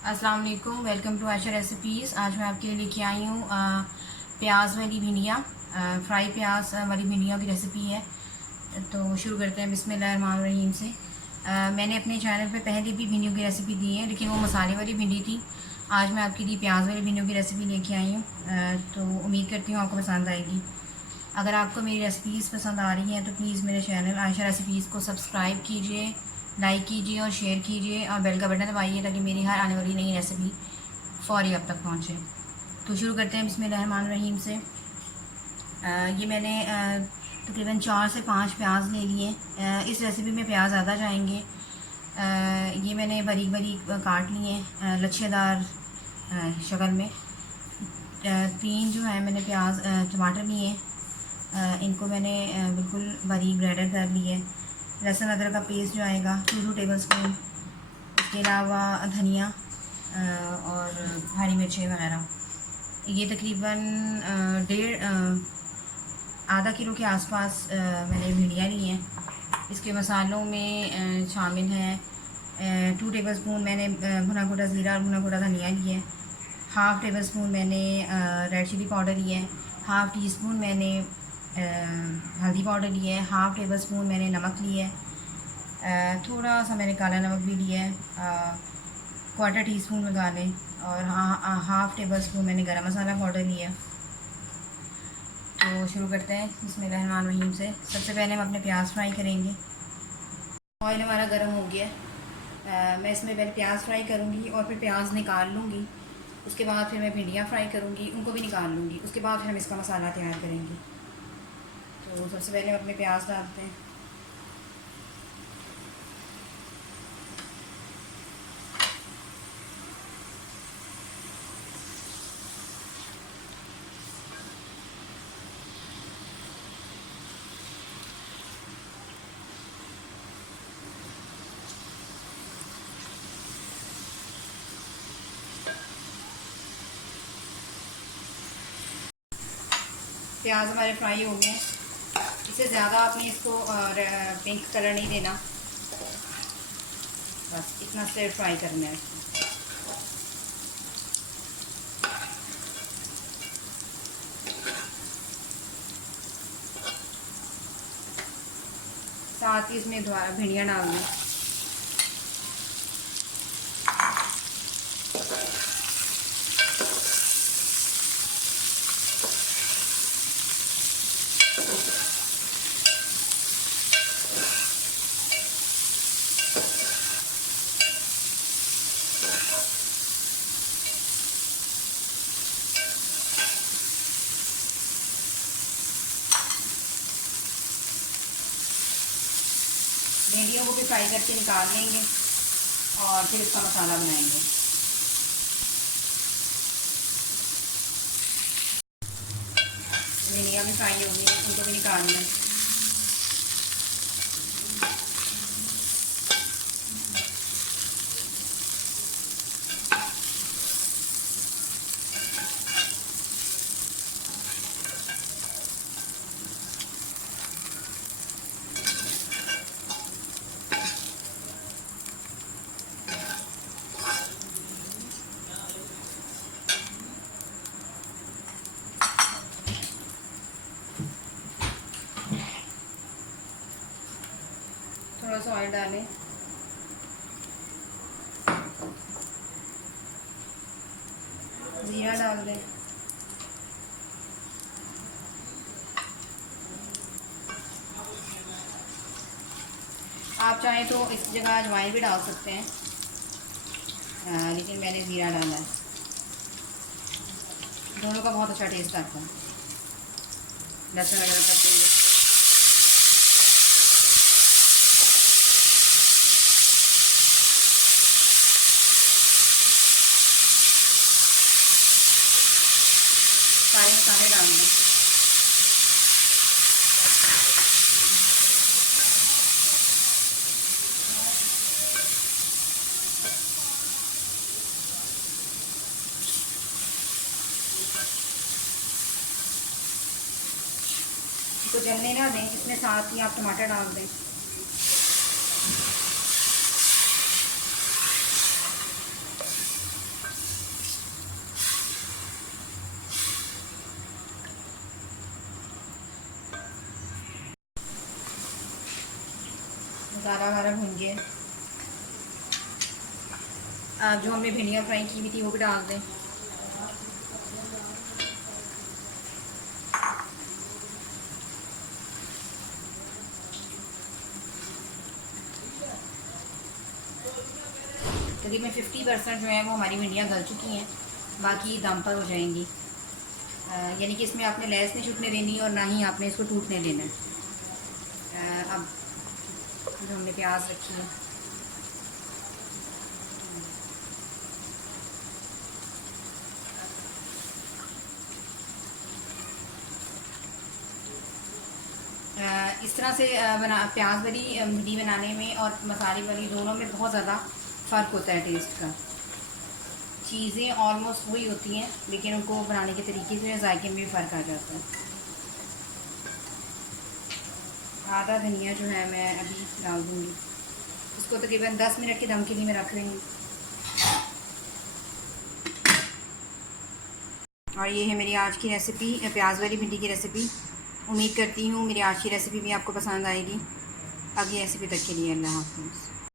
अस्सलाम वालेकुम, welcome to Ayesha recipes. आज मैं आपके लिए लेके आई हूँ प्याज वाली भिंडियाँ, फ्राई प्याज वाली भिंडियों की रेसिपी है। तो शुरू करते हैं बिस्मिल्लाहिर्रहमानिर्रहीम से। मैंने अपने चैनल पे पहले भी भिंडियों की रेसिपी दी है, लेकिन वो मसाले वाली भिंडी थी। आज मैं आपके लिए प्याज वाली भिंडियों की रेसिपी लेके आई हूँ। तो उम्मीद करती हूँ आपको पसंद आएगी। अगर आपको मेरी रेसिपीज़ पसंद आ रही हैं तो प्लीज़ मेरे चैनल आयशा रेसिपीज़ को सब्सक्राइब कीजिए, लाइक कीजिए और शेयर कीजिए और बेल का बटन दबाइए ताकि मेरी हर आने वाली नई रेसिपी फ़ौरी आप तक पहुँचे। तो शुरू करते हैं बिस्मिल्लाहिर्रहमानिर्रहीम से। ये मैंने तकरीबन 4 से 5 प्याज ले लिए। इस रेसिपी में प्याज ज़्यादा जाएंगे। ये मैंने बारीक बारीक काट लिए, लच्छेदार शक्ल में। 3 जो है मैंने प्याज टमाटर लिए। इनको मैंने बिल्कुल बारीक ग्रेटर कर लिए। लहसुन अदरक का पेस्ट जो आएगा 2 टेबल स्पून। इसके अलावा धनिया और हरी मिर्चें वगैरह। ये तकरीबन आधा किलो के आसपास मैंने भिंडियाँ ली हैं। इसके मसालों में शामिल हैं 2 टेबल स्पून मैंने भुना कुटा ज़ीरा और भुना कुटा धनिया लिया है। हाफ़ टेबल स्पून मैंने रेड चिली पाउडर लिया है। हाफ़ टी स्पून मैंने हल्दी पाउडर लिया है। हाफ़ टेबल स्पून मैंने नमक लिया है। थोड़ा सा मैंने काला नमक भी लिया है, क्वार्टर टी स्पून लगा लें। और हाफ़ टेबल स्पून मैंने गरम मसाला पाउडर लिया है। तो शुरू करते हैं बिस्मिल्लाहिर्रहमानिर्रहीम से। सबसे पहले हम अपने प्याज फ्राई करेंगे। ऑयल हमारा गर्म हो गया। मैं इसमें पहले प्याज फ्राई करूँगी और फिर प्याज निकाल लूँगी। उसके बाद फिर मैं भिंडियाँ फ्राई करूँगी, उनको भी निकाल लूँगी। उसके बाद फिर हम इसका मसाला तैयार करेंगे। तो सबसे पहले हम अपने प्याज डालते हैं। प्याज हमारे फ्राई हो गए। इससे ज़्यादा आपने इसको पिंक कलर नहीं देना, बस इतना स्टिर फ्राई करना है इसको। साथ ही इसमें दोबारा भिंडियाँ डाल दें। भिंडियों को भी फ्राई करके निकाल लेंगे और फिर इसका मसाला बनाएंगे। भिंडियाँ भी फ्राई हो गई, उनको भी निकालना है। थोड़ा सा ऑयल डालें। जीरा डाल दें। आप चाहें तो इस जगह अजवाइन भी डाल सकते हैं, लेकिन मैंने जीरा डाला है। दोनों का बहुत अच्छा टेस्ट आता है। लहसुन अदरक का पेस्ट, सारे मसाले डाल दें। इसको जलने ना दें, इसमें साथ ही आप टमाटर डाल दें। मसाला हमारा भुन गया। अब जो हमने भिंडियाँ फ्राई की हुई थी वो भी डाल दें। तकरीबन 50% जो है वो हमारी भिंडियाँ गल चुकी हैं, बाकी दम पर हो जाएंगी। यानी कि इसमें आपने लहस नहीं छूटने देनी और ना ही आपने इसको टूटने देना है। अब जो हमने प्याज रखी है, इस तरह से प्याज वाली भिंडी बनाने में और मसाले वाली दोनों में बहुत ज़्यादा फ़र्क होता है टेस्ट का। चीज़ें ऑलमोस्ट वही होती हैं, लेकिन उनको बनाने के तरीके से जायके में भी फ़र्क आ जाता है। आधा धनिया जो है मैं अभी डाल दूँगी। इसको तकरीबन 10 मिनट के दम के लिए मैं रख रही हूँ। और ये है मेरी आज की रेसिपी, प्याज वाली भिंडी की रेसिपी। उम्मीद करती हूँ मेरी आज की रेसिपी भी आपको पसंद आएगी। अगली रेसिपी तक के लिए अल्लाह हाफ़िज़।